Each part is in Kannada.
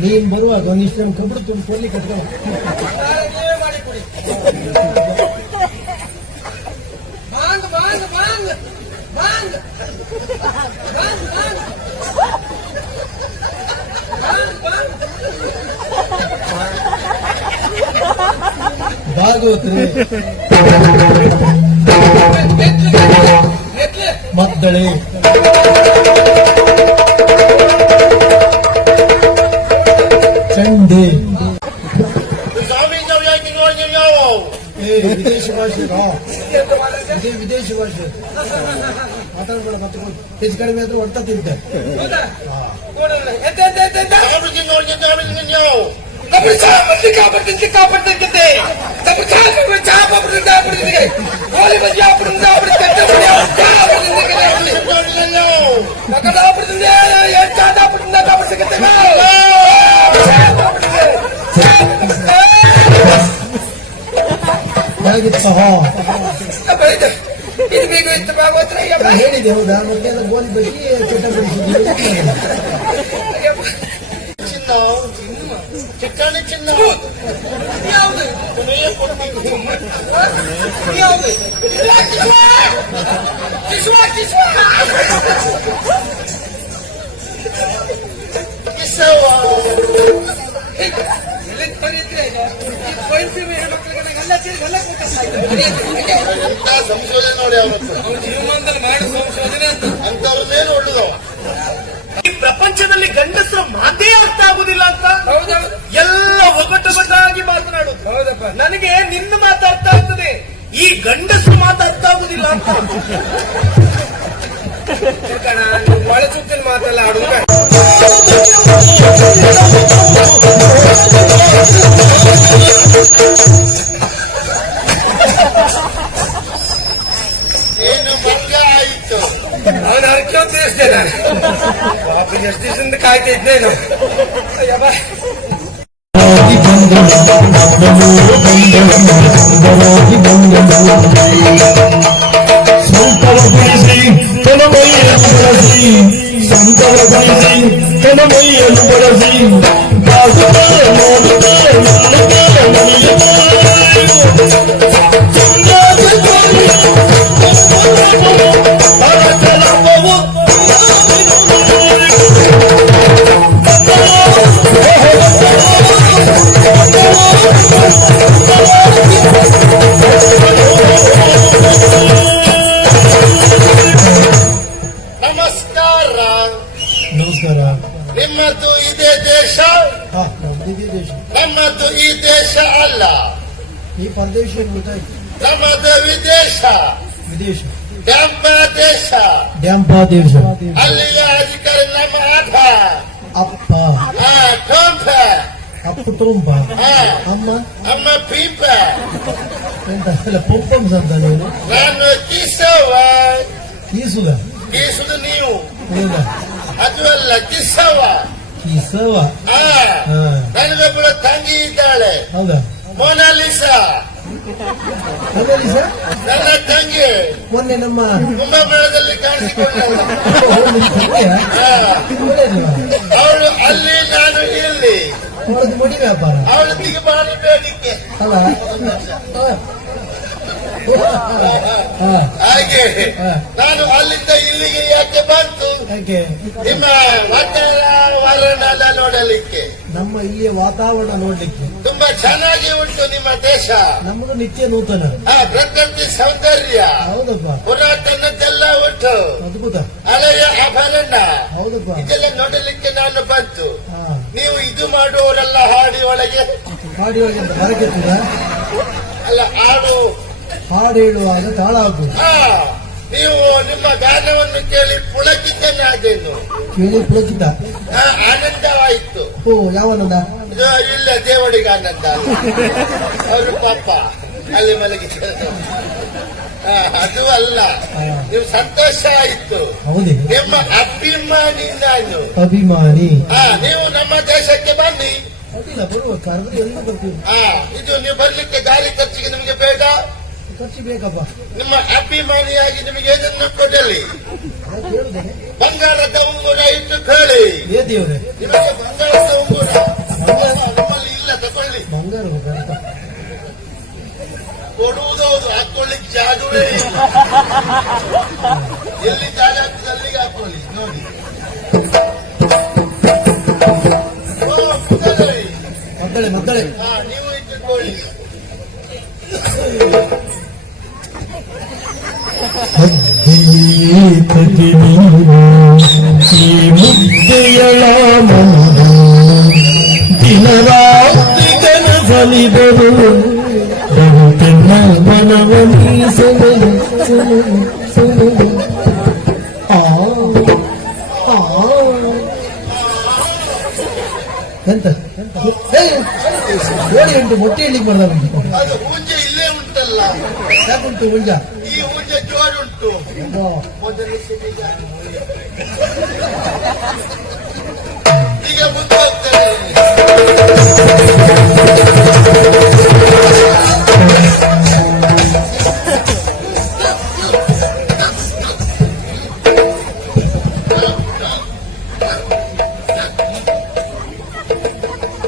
ನೀನ್ ಬರುವ ಒಂದಿಷ್ಟು ನಮ್ ಕಬ್ಬಡು ತುಂಬ ಕೊಡ್ಲಿ ಭಾಗವತರೆ ಎತ್ಲೆ ಮದ್ದಳೆ ಏ ವಿದೇಶಿ ಭಾಷೆ. ಇದೇ. ವಿದೇಶಿ ಭಾಷೆ. ಮಾತಾಡ್ಬೇಡ ಮತ್ತೆ ಹೆಚ್ಚು ಕಡಿಮೆ ಆದ್ರೂ ಹೊಡ್ತಾ ತಿಂತೆ. ಹೌದಾ ಕೊಡಲ್ಲ ಎತ್ತ ಎತ್ತ ಎತ್ತ ಎತ್ತ ಸ್ವಾಮೀಜಿ ನೋಡಿ ಸ್ವಾಮೀಜಿ ನಾವು Tapi cakap berarti kau berhenti kau berhenti. Tapi cakap berarti cakap berhenti kau berhenti. Boleh berarti kau berhenti kau berhenti. Kau berhenti kau berhenti. Swamiji ನಾವು Maka kau berhenti ya cakap berhenti kau berhenti. ಹೇಗಿತ್ತು ಹಾ Apa itu? Ini minggu itu bawa terakhir apa? ಹೇಳಿದೆ ಹೌದಾ ಮತ್ತೆ ಎಲ್ಲ ಗೋಲಿ ಬಗ್ಗಿ ಚಟ ಬಿಡಿಸಿದ್ದೀವಿ ಚಿನ್ನ ಚಿಟ್ಟಾಣಿ ಚಿನ್ನ Yaudi, ಕೊನೆಯ ಕೊಡ್ತೀನಿ yaudi. Kiswa, kiswa. ಕಿಸವ Hei, lihat hari itu ya. ಎಂತ ಸಂಶೋಧನೆ ನೋಡಿ ಸಂಶೋಧನೆ ಅಂತ ಅಂತವ್ರ ಮೇಲೆ ಒಳ್ಳೆದವ ಈ ಪ್ರಪಂಚದಲ್ಲಿ ಗಂಡಸರು ಮಾತೇ ಅರ್ಥ ಆಗುದಿಲ್ಲ ಅಂತ? ಎಲ್ಲ ಒಗಟೊಗಟಾಗಿ ಮಾತನಾಡುದು. ಹೌದಪ್ಪ ನನಗೆ ನಿನ್ನ ಮಾತು ಅರ್ಥ ಆಗ್ತದೆ. ಈ ಗಂಡಸರು ಮಾತು ಅರ್ಥ ಆಗುದಿಲ್ಲ ಅಂತ. ಕಣ ನೀವು ಒಳ ಸುತ್ತಿನ ಮಾತೆಲ್ಲ ಆಡುದು ನಾನು ಪಾಪ ಎಷ್ಟು ದಿವಸದಿಂದ ಕಾಯ್ತಾ ಇದ್ದೇನು ಅಯ್ಯಬ್ಬ ಅಲ್ಲಿಯ ಅಧಿಕಾರಿ ನಮ್ಮ ಆಟ ಅಪ್ಪ. ಟೊಂಪ ಅಪ್ಪ ಅಮ್ಮ. ಅಮ್ಮ ಪೀಪ. ಎಂತ? ಎಲ್ಲ ಪಂಪಮ್ಸ್ ಅಂತ ನೀನು ನಾನು ಕಿಸವ ಕೀಸುಗ? ಕೀಸುದು ನೀವು. ಅದು ಅಲ್ಲ ಕಿಸವ ಕೀಸವ ಆ, ಹಾ. ನನಗೊಬ್ಬಳು ತಂಗಿ ಇದ್ದಾಳೆ. ಹೌದಾ? ಮೊನಾಲಿಸಾ. ನನ್ನ ತಂಗಿ. ಮೊನ್ನೆ ನಮ್ಮ ಕುಂಭಮೇಳದಲ್ಲಿ ಕಾಣಿಸಿಕೊಂಡಳು ಅವಳು. ಅಲ್ಲಿ ನಾನು ಇಲ್ಲಿ. ಅವಳದ್ದು ಮುಡಿ ವ್ಯಾಪಾರ. ಅವಳು ದಿಗಬಾರಿ ಬೇಡಿಕೆ. ಅಲ್ಲ? ಹಾಗೆ. ನಾನು ಅಲ್ಲಿಂದ ಇಲ್ಲಿಗೆ ನಿಮ್ಮ ವಾತಾವರಣ ನೋಡಲಿಕ್ಕೆ. ನಮ್ಮ ಇಲ್ಲಿಯ ವಾತಾವರಣ ನೋಡಲಿಕ್ಕೆ. ತುಂಬಾ ಚೆನ್ನಾಗಿ ಉಂಟು ನಿಮ್ಮ ದೇಶ. ನಮ್ಮದು ನಿತ್ಯ ನೂತನ. ಪ್ರಕೃತಿ ಸೌಂದರ್ಯ. ಹೌದಪ್ಪ. ಪುರಾತನದ್ದೆಲ್ಲ ಉಂಟು. ಅದ್ಭುತ. ಅಲೆಯ ಆಭರಣ ಹೌದಪ್ಪ. ಇದೆಲ್ಲ ನೋಡಲಿಕ್ಕೆ ನಾನು ಬಂತು. ನೀವು ಇದು ಮಾಡುವವರೆಲ್ಲ ಹಾಡಿ ಒಳಗೆ. ಹಾಡಿ ಒಳಗೆ ಹೊರಗೆತ್ತದ ಅಲ್ಲ ಹಾಡು. ಹಾಡು ಹೇಳುವಾಗ ತಾಳ ಹಾ. ನೀವು ನಿಮ್ಮ ಗಾನವನ್ನು ಕೇಳಿ ಪುಳಕಿದ್ದೇನೆ ಹಾಗೇನು ಕೇಳಿ ಪುಳಕಿತ? ಆನಂದವಾಯಿತು. ಓ ಯಾವ ಇದು ಇಲ್ಲ ದೇವಡಿಗೆ ಆನಂದ. ಅವರು ಪಾಪ ಅಲ್ಲಿ ಆ, ಅದು ಅಲ್ಲ. ನೀವು ಸಂತೋಷ ಆಯಿತು. ಹೌದೇ. ನಿಮ್ಮ ಅಭಿಮಾನಿ ನಾನು. ಅಭಿಮಾನಿ. ನೀವು ನಮ್ಮ ದೇಶಕ್ಕೆ ಬನ್ನಿ. ಅದಿಲ್ಲ ಬರುವ ಕಾರಣ ಎಲ್ಲ ಬರ್ತೀವಿ. ಆ, ಇದು ನೀವು ಬರ್ಲಿಕ್ಕೆ ಗಾಳಿ ಖರ್ಚಿಗೆ ನಿಮಗೆ ಬೇಡ. ಖರ್ಚು ಬೇಕಪ್ಪ ನಿಮ್ಮ ಅಭಿಮಾನಿಯಾಗಿ ನಿಮಗೆ ಇದನ್ನ ಕೊಡಲಿ. ಬಂಗಾರದ ಉಂಗುರ ಇಟ್ಟು ಕೇಳಿ. ಏ ನಿಮಗೆ ಬಂಗಾರದ ಉಂಗುರ ನಮ್ಮಲ್ಲಿ ಇಲ್ಲ ತಗೊಳ್ಳಿ. ಬಂಗಾರ ಕೊಡುವುದೌದು ಹಾಕೊಳ್ಳಿಕ್ಕೆ ಜಾಡುವೇ ಇಲ್ಲ ಎಲ್ಲಿ ಜಾಗ ಆಗ್ತದೆ ಅಲ್ಲಿಗೆ ಹಾಕೊಳ್ಳಿ. ಬರುವ ತನ್ನ ಮನವನಿ ಸೆಳೆದು ಸೆಳೆದು ಸೆಳೆದು ಎಂತ ಹೇಳಿ ಉಂಟು ಮೊಟ್ಟೆ ಹೇಳಿ ಬರ್ದವನಿಗೆ ಯಾಕುಂಟು ಹುಂಜ ಈ ಹುಂಜ ಜೋರುಂಟು. ಮೊದಲು ಈಗ.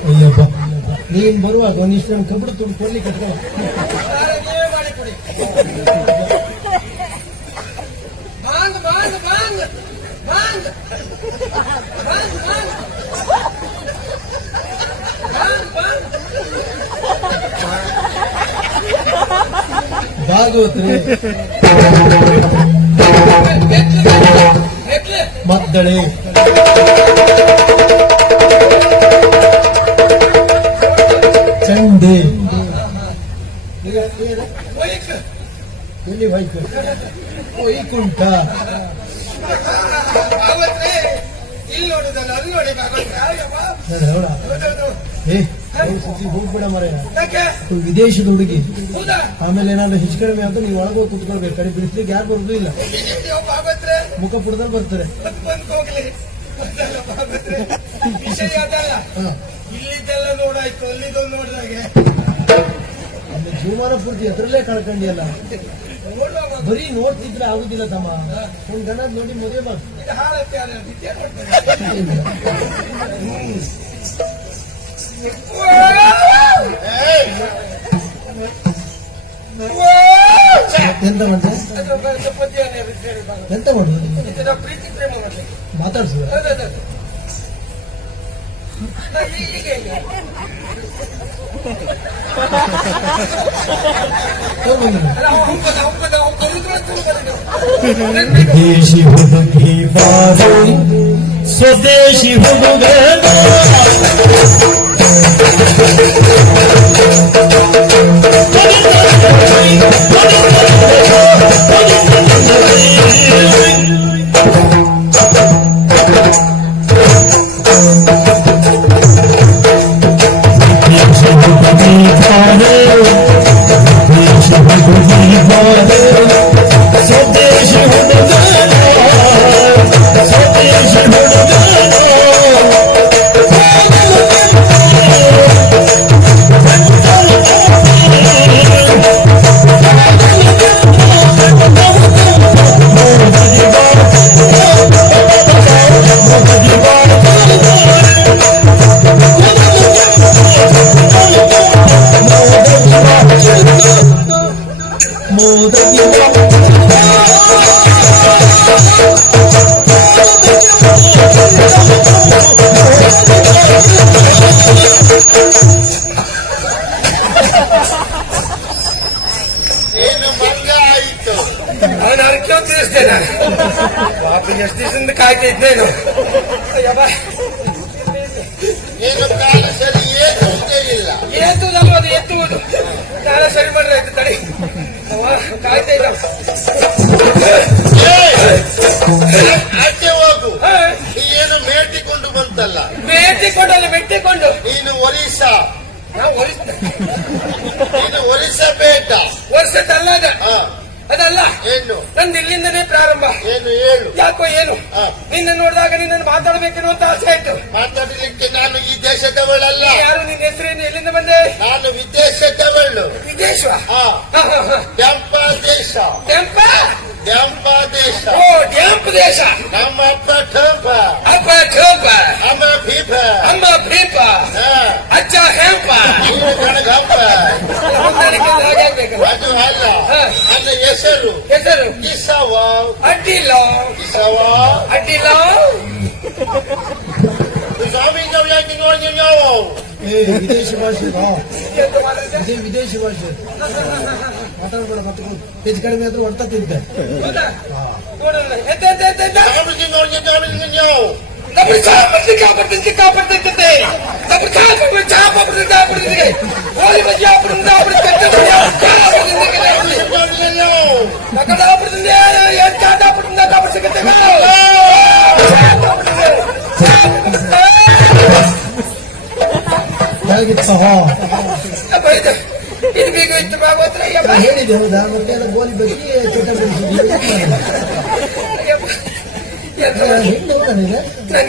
ಮುಂದೆ ನೀನ್ ಬರುವಾಗ ಒಂದಿಷ್ಟು ನನ್ನ ಕಬ್ಬಡು ತುಂಬ ಕೊಡ್ಲಿಕ್ಕೆ ಆಗೋತ್ರಿ ಮದ್ದಳೆ ಚಂಡಿ ಇಲ್ಲಿ ವೈಕ ವೈಕುಂಠ. ಇಲ್ಲಿ ನೋಡಿದಲ್ಲ ಅಲ್ಲಿ ನೋಡಿ ಏ. ಹೋಗ್ಬಿಡ ಮರ ವಿದೇಶದ ಹುಡುಗಿ. ಆಮೇಲೆ ಏನಾದ್ರು ಹೆಚ್ಚು ಕಡಿಮೆ ಆದ್ರೆ ನೀವು ಒಳಗೋಗಿ ಕುತ್ಕೊಳ್ಬೇಕು. ಕಡೆ ಬಿಡಿಸ್ಲಿಕ್ಕೆ ಯಾರು ಬರುದು ಇಲ್ಲ. ಮುಖ ಪುಡದಲ್ಲಿ ಬರ್ತಾರೆ. ಇಲ್ಲಿದ್ದೆಲ್ಲ ನೋಡಾಯ್ತು ಅಲ್ಲಿದ್ದೊಂದು ನೋಡಿದಾಗೆ ಅಲ್ಲಿ ಜೀವಮಾನ ಪೂರ್ತಿ ಎದುರಲ್ಲೇ ಕಳ್ಕೊಂಡಿಯಲ್ಲ. ಬರೀ ನೋಡ್ತಿದ್ರೆ ಆಗುದಿಲ್ಲ ತಮ್ಮ. ಒಂದ್ ಗಣ ನೋಡಿ ಮದುವೆ ಮಾಡು. ಎಂತ ಮಾಡ್ತಾರೆ? ಎಂತ ಮಾಡುದು? ಪ್ರೀತಿ ಪ್ರೇಮ ಮಾಡ್ತಾರೆ ಮಾತಾಡ್ಸುವ ದೇಶಿ ಹುಡುಗಿ ಬಾರು. ಸ್ವದೇಶಿ ಹುಡುಗನ ಅವನ ಅರ್ಕೆ ನಾನು. ಪಾಪ ಎಷ್ಟು ದಿವಸದಿಂದ ಕಾಯ್ತಾ ಇದ್ದೇನು ಏನು ಕಾಲ ಸರಿ ಏನು ಇಲ್ಲ ಎತ್ತುವುದಲ್ವ ಅದು ಎತ್ತುವುದು ಕಾಲ ಸರಿ ಮಾಡ್ರೆ ಆಯ್ತು ತಡಿ. ಕಾಯ್ತಾ ಇದ್ದ. ಆಚೆ ಹೋಗು. ಏನು ಮೇಟಿಕೊಂಡು ಬಂತಲ್ಲ? ಮೇಟಿಕೊಂಡಲ್ಲ ಮೆಟ್ಟಿಕೊಂಡು ನೀನು ಒರಿಸ್ಸಾ ನಾವು ಒಲಿಸ್ತೇವೆ ನೀನು ಒರಿಸ್ಸಾ ಬೇಟ ಅದ ಹಾ. ಅದಲ್ಲ. ಏನು? ನಂದು ಇಲ್ಲಿಂದನೇ ಪ್ರಾರಂಭ. ಏನು ಹೇಳು ಯಾಕೋ ಏನು. ನಿನ್ನ ನೋಡಿದಾಗ ನಿನ್ನನ್ನು ಮಾತಾಡಬೇಕೇನೋ ಅಂತ ಆಸೆ ಆಯ್ತು. ಮಾತಾಡಲಿಕ್ಕೆ ನಾನು ಈ ದೇಶದವಳಲ್ಲ. ಯಾರು? ನಿನ್ನ ಹೆಸರೇನು? ಎಲ್ಲಿಂದ ಬಂದೆ? ನಾನು ವಿದೇಶದವಳು. ವಿದೇಶ ಹಾ ಕೆಂಪ ದೇಶ. ಟೆಂಪ ಡ್ಯಾಂಪ ದೇಶ ಓ ಡ್ಯಾಂಪ್ ದೇಶ ನಮ್ಮ ಅಪ್ಪ ಠಂಪ ಅಪ್ಪ ಟೋಪ ಅಮ್ಮ ಭೀಪ ಅಮ್ಮ ಭೀಪ ಹಾ ಅಜ್ಜ ಹೆಂಪ ನೀನು ಕಣಗಪ್ಪ ನನಗೆ ಹಾಗೆ ಆಗ್ಬೇಕು ಅದು ಅಲ್ಲ ಹಾ. ನನ್ನ ಹೆಸರು ಹೆಸರು ಕಿಸವ ಅಡ್ಡಿಲ್ಲ ಕಿಸವ ಅಡ್ಡಿಲ್ಲ ಸ್ವಾಮಿ ನಾವು ಯಾಕೆ ನೋಡಿ ನಾವು ಏ ವಿದೇಶಿ ಭಾಷೆ ಇದು. ಎಂತ ಮಾತಾಡ್ತೀಯ? ಇದೇ ವಿದೇಶಿ ಭಾಷೆ ಮಾತಾಡ್ಬೇಡ ಮತ್ತೆ ಹೆಚ್ಚು ಕಡಿಮೆ ಆದ್ರೂ ಹೊಡ್ತಾ ತಿಂತೆ ಹೌದಾ? ಇರ್ಬೇಕು ಇತ್ತು ಮಗೋತ್ರ ಹೇಳಿದ್ದೆ ಹೌದಾ? ಮತ್ತೆ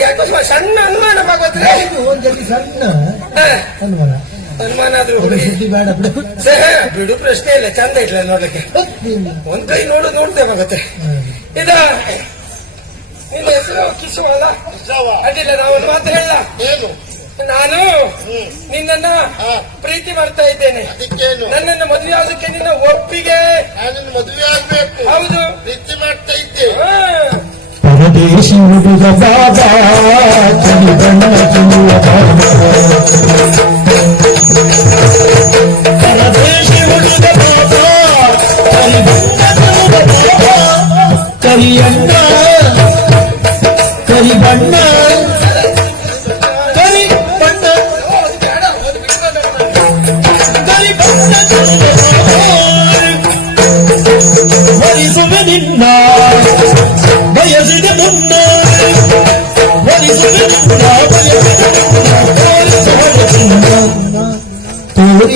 ಅದ ಸಣ್ಣ ಅನುಮಾನ ಮಗೋತ್ರ ಒಂದ್ ಜೊತೆ ಸಣ್ಣ ಅನುಮಾನ? ಅನುಮಾನ ಆದ್ರೆ ಸುದ್ದಿ ಬೇಡ ಬಿಡು. ಪ್ರಶ್ನೆ ಇಲ್ಲ ಚಂದ ಇಲ್ಲ ನೋಡಕ್ಕೆ ಒಂದ್ ಕೈ ನೋಡು ನೋಡ್ತೇವೆ ಮಗತ್ರ ಇದ ನಿನ್ನ ಹೆಸರು ಕಿಸುವಲ್ಲ ಅಡ್ಡಿಲ್ಲ ನಾವೊಂದು ಮಾತ್ರ ಹೇಳ ಏನು? ನಾನು ನಿನ್ನ. ಪ್ರೀತಿ ಮಾಡ್ತಾ ಇದ್ದೇನೆ. ನನ್ನನ್ನು ಮದುವೆ ಆಗೋದಕ್ಕೆ ನಿನ್ನ ಒಪ್ಪಿಗೆ. ನಾನು ಮದುವೆ ಆಗ್ಬೇಕು. ಹೌದು. ಪ್ರೀತಿ ಮಾಡ್ತಾ ಇದ್ದೆ. ಪರದೇಶಿ ಹುಡುಗ ಬಾಬಾ ಬಣ್ಣ ಚೆಲ್ಲುವ ಪರದೇಶಿ ಹುಡುಗ ಬಾಬಾ ಬಣ್ಣ ಚೆಲ್ಲುವ ಬಾಬಾ. ಕರಿಯಣ್ಣ ಕರಿ ಬಣ್ಣ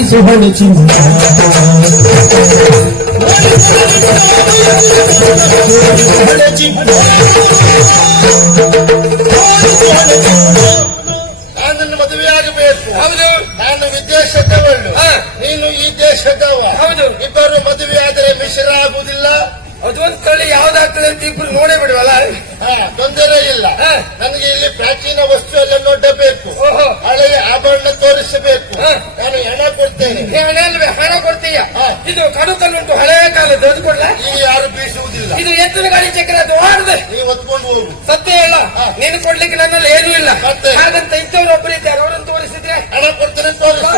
ತೋರಿಸುವಳು ಚಿನ್ನ ಅದೊಂದ್ ತಳಿ ಯಾವ್ದಾಗ್ತದೆ ಅಂತ ಇಬ್ರು ನೋಡೇ ಬಿಡುವಲ್ಲ? ತೊಂದರೆ ಇಲ್ಲ. ನನಗೆ ಇಲ್ಲಿ ಪ್ರಾಚೀನ ವಸ್ತು ಎಲ್ಲ ನೋಡಬೇಕು. ಹಳೆಯ ಆಭರಣ ತೋರಿಸಬೇಕು. ನಾನು ಹಣ ಕೊಡ್ತೇನೆ. ಹಣ ಅಲ್ವೇ? ಹಣ ಕೊಡ್ತೀಯ? ಇದು ಉಂಟು ಹಳೆಯ ಕಾಲದ ಅದು ಕೊಡ್ಲ? ಯಾರು ಬೀಸುವುದಿಲ್ಲ. ಇದು ಎತ್ತಿನ ಗಾಡಿ ಚಕ್ರ ಅದು ವಾರದೆ ನೀವು ಹೊತ್ಕೊಂಡು ಹೋಗು. ಸತ್ಯ ಇಲ್ಲ. ನೀನು ಕೊಡ್ಲಿಕ್ಕೆ ನನ್ನಲ್ಲಿ ಏನೂ ಇಲ್ಲ? ಹಾಗಂತ ಇಂಥವ್ರು ಒಬ್ಬರಿದ್ದೆ ಇದ್ದಾರೆ ಅವರನ್ನು ತೋರಿಸಿದ್ರೆ? ಹಣ ಕೊಡ್ತೇನೆ ತೋರಿಸು.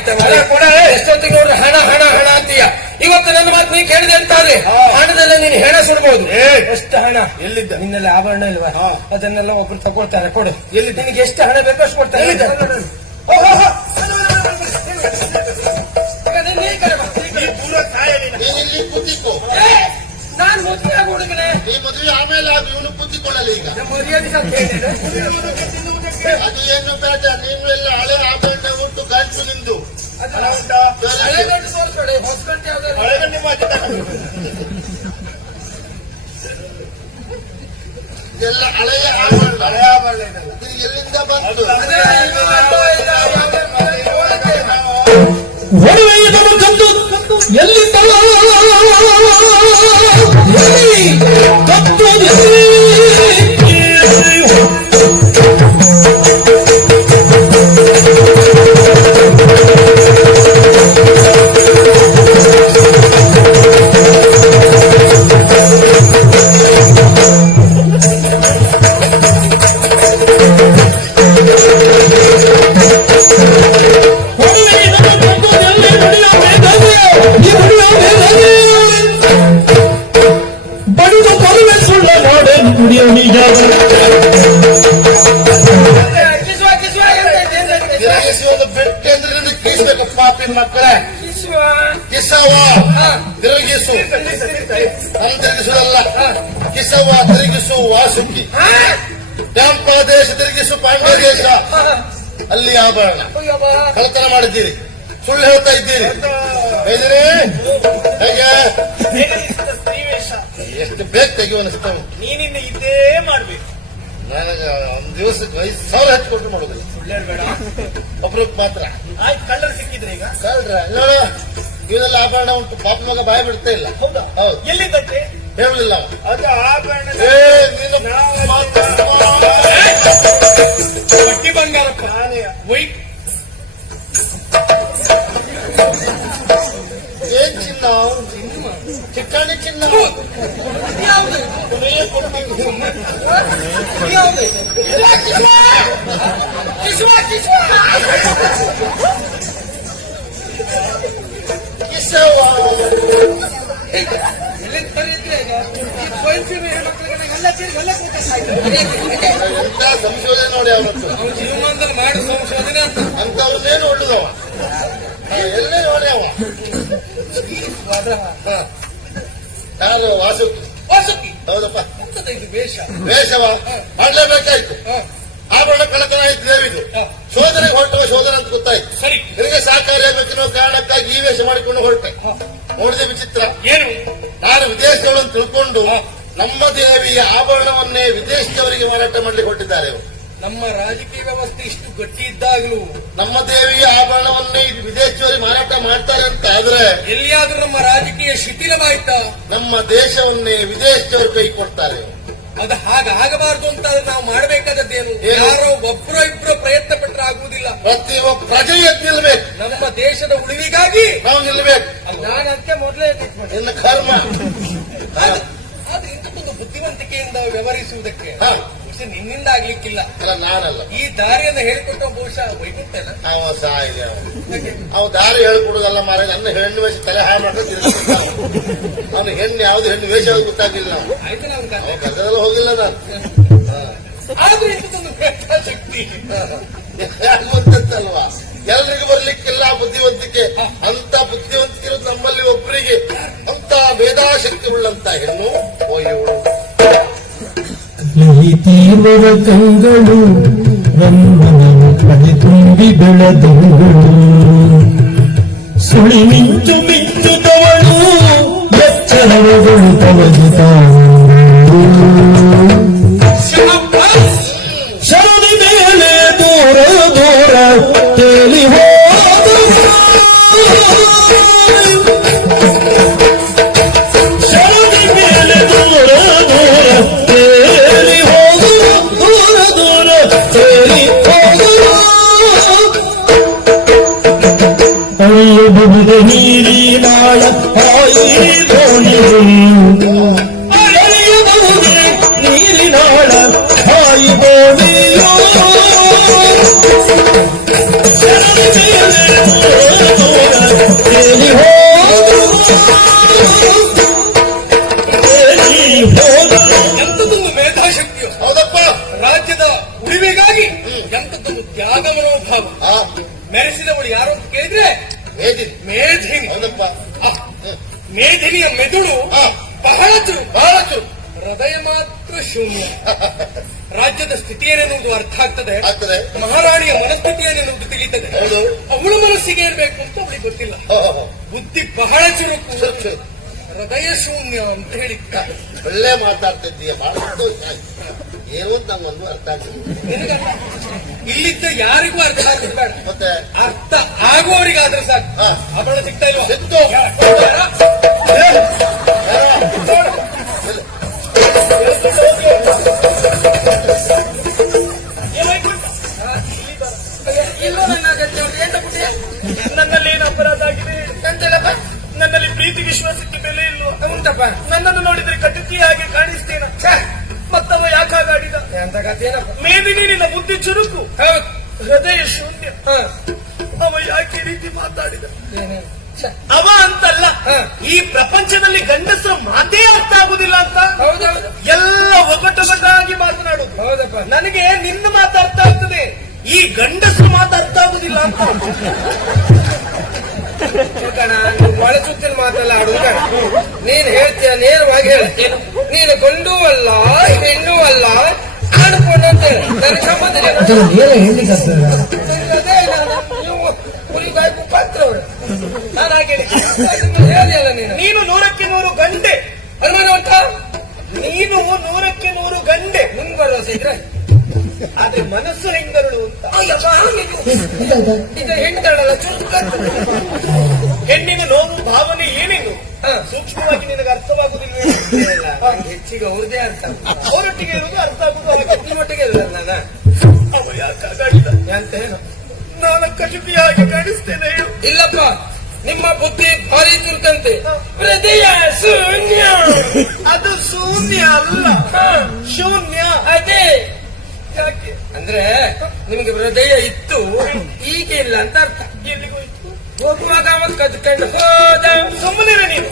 ಎಷ್ಟೊತ್ತಿಗೆ ನೋಡ್ರೆ ಹಣ ಹಣ ಹಣ ಅಂತೀಯ? ಇವತ್ತು ನನ್ನ ಮಾತು ನೀ ಕೇಳಿದೆ ಅಂತಾರೆ ಹಣದಲ್ಲ ನೀನು ಹೆಣ ಸುಡ್ಬೋದು. ಏ. ಎಷ್ಟು ಹಣ? ಎಲ್ಲಿದ್ದ? ನಿನ್ನೆಲ್ಲ ಆಭರಣ ಇಲ್ವಾ? ಹಾ. ಅದನ್ನೆಲ್ಲ ಒಬ್ರು ತಗೊಳ್ತಾರೆ ಕೊಡು. ಎಲ್ಲಿ ನಿನಗೆ ಎಷ್ಟು ಹಣ ಬೇಕೋ ಅಷ್ಟು ಕೊಡ್ತಾರೆ. ನಾನು ಮದುವೆ ಆಗೋ ಹುಡುಗನೇ ಈ ಮದುವೆ ಆಮೇಲೆ ಆಗ ಇವನು ಕೂತಿಕೊಳ್ಳಲಿ ಈಗ. ಮರ್ಯಾದೆ ಅದು ಏನು ಬೇಡ ನೀನು ಎಲ್ಲ ಹಳೆ ಆಭರಣ ಎಲ್ಲ ಹಳೆಯ ಆಭರಣ. ಹಳೆ ಆಭರಣ ಇದೆಲ್ಲ. ಎಲ್ಲಿಂದ ಬಂತು? ಅದೇ ಬೆಟ್ಟ ಪಾಪಿನ ಮಕ್ಕಳೇ ಕಿಸುವ. ತಿರುಗಿಸು ನಾನು ತಿರುಗಿಸುವುದಲ್ಲ ಕಿಸವ ತಿರುಗಿಸು ವಾಸುಕಿ ಹಾ? ಟ್ಯಾಂಪ ದೇಶ ತಿರುಗಿಸು ಪಾಂಡ್ಯ ದೇಶ. ಅಲ್ಲಿ ಆಭರಣ. ಕಳ್ಳತನ ಮಾಡಿದ್ದೀರಿ ಸುಳ್ಳು ಹೇಳ್ತಾ ಇದ್ದೀರಿ ಹೇಗೆ. ಎಷ್ಟು ಬೇಗ ತೆಗೆಯುವನಿಸ್ತಾವೆ ನೀನಿನ್ನ ಇದೇ ಮಾಡ್ಬೇಕು. ನನಗೆ ಒಂದು ದಿವಸಕ್ಕೆ ಐದು ಸಾವಿರ ಹೆಚ್ಚು ಕೊಟ್ಟು ಮಾಡೋದು ಸುಳ್ಳೇಳ್ಬೇಡ ಒಬ್ರಿಗೆ ಮಾತ್ರ. ಆಯ್ತು ಕಳ್ಳರು ಸಿಕ್ಕಿದ್ರೆ ಈಗ? ಕಳ್ರ ಇಲ್ಲ ಇವರೆಲ್ಲ ಆಭರಣ ಉಂಟು. ಪಾಪ ಮಗ ಬಾಯಿ ಬಿಡ್ತಾ ಇಲ್ಲ. ಹೌದಾ? ಹೌದು. ಎಲ್ಲಿ ತಂತೆ ಹೇಳಲಿಲ್ಲ ಅದು ಆಭರಣ ಏ ನಿನ್ನ ಬಟ್ಟಿ ಬಂಗಾರಪ್ಪ. ವೈಟ್. ಏನ್ ಚಿನ್ನ ಚಿಕ್ಕಣಿ ಚಿನ್ನ. ಕೊಟ್ಟಿದ್ದು. ಕಿಸವ್ವ. ಎಂತ ಸಂಶೋಧನೆ ನೋಡಿ ಅವ್ರ ಜೀವನದಲ್ಲಿ ಮಾಡಿ ಸಂಶೋಧನೆ ಅಂತ. ಅಂತವ್ರನ್ನೇನು ಒಳ್ಳೆದವ. ಎಲ್ಲೇ ನೋಡಿ ಅವ ವಾಸು ವಾಸುಕಿ. ವಾಸುಕಿ? ಹೌದಪ್ಪ. ಎಂತದ ಇದು ವೇಷ ವೇಷವ ಮಾಡಲೇಬೇಕಾಯ್ತು. ಆಭರಣ ಕಳತನ ಆಯ್ತು ದೇವಿದು. ಶೋಧನೆಗೆ ಹೊರಟವ ಶೋಧನೆ ಅಂತ ಗೊತ್ತಾಯ್ತು. ಸರಿ. ನಿನಗೆ ಸಹಕಾರ ಆಗ್ಬೇಕಿರೋ ಕಾರಣಕ್ಕಾಗಿ ಈ ವೇಷ ಮಾಡಿಕೊಂಡು ಹೊರಟೆ. ನೋಡಿದೆ ವಿಚಿತ್ರ. ಏನು? ನಾನು ವಿದೇಶಗಳನ್ನು ತಿಳ್ಕೊಂಡು ನಮ್ಮ ದೇವಿಯ ಆಭರಣವನ್ನೇ ವಿದೇಶದವರಿಗೆ ಮಾರಾಟ ಮಾಡ್ಲಿಕ್ಕೆ ಹೊರಟಿದ್ದಾರೆ ಇವರು. ನಮ್ಮ ರಾಜಕೀಯ ವ್ಯವಸ್ಥೆ ಇಷ್ಟು ಗಟ್ಟಿ ಇದ್ದಾಗಲೂ ನಮ್ಮ ದೇವಿಯ ಆಭರಣವನ್ನೇ ಇದು ವಿದೇಶದಲ್ಲಿ ಮಾರಾಟ ಮಾಡ್ತಾರೆ ಅಂತ ಆದ್ರೆ ಎಲ್ಲಿಯಾದ್ರೂ ನಮ್ಮ ರಾಜಕೀಯ ಶಿಥಿಲವಾಯ್ತಾ? ನಮ್ಮ ದೇಶವನ್ನೇ ವಿದೇಶದವರು ಕೈ ಕೊಡ್ತಾರೆ. ಅದು ಹಾಗಾಗಬಾರದು ಅಂತ ನಾವು ಮಾಡಬೇಕಾದದ್ದೇನು? ಏನು? ಯಾರೋ ಒಬ್ಬರೋ ಇಬ್ಬರು ಪ್ರಯತ್ನ ಪಟ್ಟರೆ ಆಗುವುದಿಲ್ಲ ಪ್ರತಿಯೊಬ್ಬ ಪ್ರಜೆ ಎದ್ದು ನಿಲ್ಬೇಕು. ನಮ್ಮ ದೇಶದ ಉಳಿವಿಗಾಗಿ ನಾವು ನಿಲ್ಬೇಕು. ನಾನು ಅದಕ್ಕೆ ಮೊದಲೇ ನನ್ನ ಕರ್ಮ. ಅದು ಇಂಥದ್ದೊಂದು ಬುದ್ಧಿವಂತಿಕೆಯಿಂದ ವ್ಯವಹರಿಸುವುದಕ್ಕೆ ಬಹುಶಃ ನಿನ್ನಿಂದ ಆಗ್ಲಿಕ್ಕಿಲ್ಲ. ಅಲ್ಲ ನಾನಲ್ಲ. ಈ ದಾರಿಯನ್ನು ಹೇಳ್ಕೊಟ್ಟ ಬಹುಶಃ ವೈಕುಂಠನ. ಅವ ಸಾಯಿದೆ ಅವ ದಾರಿ ಹೇಳ್ಕೊಡುದಲ್ಲ ಮಾರ ನನ್ನ ಹೆಣ್ಣು ವೇಷ ತಲೆ ಹಾಳು ಮಾಡ್ಕೊಂಡು ಅವನು. ಹೆಣ್ಣು ಯಾವ್ದು ಹೆಣ್ಣು ವೇಷ ಯಾವ್ದು ಗೊತ್ತಾಗಿಲ್ಲ ನಾವು ಗದ್ದೆಲ್ಲ ಹೋಗಿಲ್ಲ ನಾನು. ಆದ್ರೂ ಇಂಥದ್ದೊಂದು ಶಕ್ತಿ ಗೊತ್ತಲ್ವಾ ಎಲ್ರಿಗೂ ಬರ್ಲಿಕ್ಕಿಲ್ಲ ಬುದ್ಧಿವಂತಿಕೆ. ಅಂತ ಬುದ್ಧಿವಂತಿಕೆ ನಮ್ಮಲ್ಲಿ ಒಬ್ಬರಿಗೆ ಅಂತ ಮೇಧಾಶಕ್ತಿ ಉಳ್ಳಂತ ಹೆಣ್ಣು ಓ ಇವಳು. ಈ ತೀವ್ರ ಕಂಗಳು ರಮ್ಮನವು ಕದೆ ತುಂಬಿ ಬೆಳೆದವುಗಳು ಸುಳಿ ಮಿಂಚು ಮಿಂಚುತ್ತವಳು ಎಚ್ಚರಗಳು ತಲಗಿತಾವು ಮೆರೆಸಿದವಳು ಯಾರು ಅಂತ ಕೇಳಿದ್ರೆ ಮೇದಿನಿ ಮೇಧಿನಿ. ಮೇಧಿನಿಯ ಮೆದುಳು. ಬಹಳ ಚುರು. ಬಹಳ ಚುರು. ಹೃದಯ ಮಾತ್ರ ಶೂನ್ಯ. ರಾಜ್ಯದ ಸ್ಥಿತಿ ಏನೆನ್ನುವುದು ಅರ್ಥ ಆಗ್ತದೆ. ಮಹಾರಾಣಿಯ ಮನಸ್ಥಿತಿ ಏನೆನ್ನುವುದು ತಿಳಿತದೆ. ಅವಳ ಮನಸ್ಸಿಗೆ ಇರಬೇಕು ಅಂತ ಅವಳಿಗೆ ಗೊತ್ತಿಲ್ಲ. ಬುದ್ಧಿ ಬಹಳ ಚುರುಕು ಚುರು, ಚುರು. ಹೃದಯ ಶೂನ್ಯ ಅಂತ ಹೇಳಿ. ಒಳ್ಳೆ ಮಾತಾಡ್ತಿದ್ದೀಯ ಬಹಳ ಏನು ಅಂತ ನಂಗೊಂದು ಅರ್ಥ ಆಗ್ತದೆ ಇಲ್ಲಿದ್ದ ಯಾರಿಗೂ ಅರ್ಥ ಆಗೋದು ಬೇಡ. ಮತ್ತೆ? ಅರ್ಥ ಆಗುವವರಿಗಾದ್ರೆ ಸಾಕು. ಅದೊಳಗೆ ಸಿಗ್ತಾ ಇಲ್ವಾ? ಸಿಕ್ತು. ಯಾರ? ಮಾತೆಲ್ಲ ಆಡುವುದ ನೀನ್ ಹೇಳ್ತೀಯ ನೇರವಾಗಿ ಹೇಳ. ನೀನು ಗಂಡೂ ಅಲ್ಲ ಹೆಣ್ಣು ಅಲ್ಲ ಆಡ್ಕೊಂಡು ಅಂತ ಹೇಳಿ ನನಗೆ ಸಂಬಂಧ ನೀವು ಹುಲಿಗಾಯಿ ಪಾತ್ರ ಅವರು ನಾನು ಹಾಗೆ ಹೇಳಿಯಲ್ಲ ನೀನು ನೀನು. ನೂರಕ್ಕೆ ನೂರು ಗಂಡೆ. ಅನುಮಾನ ಅಂತ? ನೀನು ನೂರಕ್ಕೆ ನೂರು ಗಂಡೆ. ಮುಂಬರುವ ಇದ್ರೆ ಆದ್ರೆ ಮನಸ್ಸು ಹೆಂಗರುಳು ಅಂತ. ಹೆಣ್ತಾಳಲ್ಲ ಚುರುಕ ಹೆಣ್ಣಿನ ನೋವು ಭಾವನೆ ಏನೇನು. ಸೂಕ್ಷ್ಮವಾಗಿ ನಿನಗೆ ಅರ್ಥವಾಗುವುದಿಲ್ಲ ನಂಗೆ ಹೆಚ್ಚಿಗೆ ಅವ್ರದೇ ಅರ್ಥ ಅವರೊಟ್ಟಿಗೆ ಇರುವುದು ಅರ್ಥ ಆಗುವುದು ಒಟ್ಟಿಗೆ ಇಲ್ಲ ನನ್ನ ಅವ ಅಂತ ಹೇಳು? ನಾನು ಕಶುಪಿಯಾಗಿ ಕಾಣಿಸ್ತೇನೆ. ಇಲ್ಲಪ್ಪ ನಿಮ್ಮ ಬುದ್ಧಿ ಭಾರಿ ಚುರುಕಂತೆ ಹೃದಯ ಶೂನ್ಯ. ಅದು ಶೂನ್ಯ ಅಲ್ಲ. ಶೂನ್ಯ. ಅದೇ. ಯಾಕೆ? ಅಂದ್ರೆ ನಿಮ್ಗೆ ಹೃದಯ ಇತ್ತು ಈಗ ಇಲ್ಲ ಅಂತ ಅರ್ಥ. ಹೋಗುವಾಗ ಅವನ್ ಕದ್ಕೊಂಡು ಹೋದ. ಸುಮ್ಮನೆ ನೀನು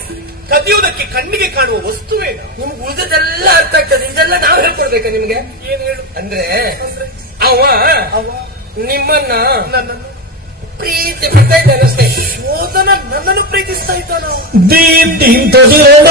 ಕದಿಯುವುದಕ್ಕೆ ಕಣ್ಣಿಗೆ ಕಾಣುವ ವಸ್ತುವೇ ನಿಮ್ಗೆ ಉಳಿದದೆಲ್ಲ ಅರ್ಥ ಆಗ್ತದೆ. ಇದೆಲ್ಲ ನಾವು ಹೇಳ್ಕೊಡ್ಬೇಕಾ ನಿಮ್ಗೆ? ಏನ್ ಹೇಳು? ಅಂದ್ರೆ ಅವ ಅವ? ನಿಮ್ಮನ್ನ ನನ್ನನ್ನು? ಪ್ರೀತಿ ಬಿಡ್ತಾ ಇದ್ದಾನೆ ಅಷ್ಟೇ. ಓದನ ನನ್ನನ್ನು ಪ್ರೀತಿಸ್ತಾ ಇದ್ದಾನ ದೀನ್ ದೀನ್ ತದಿರೋಣ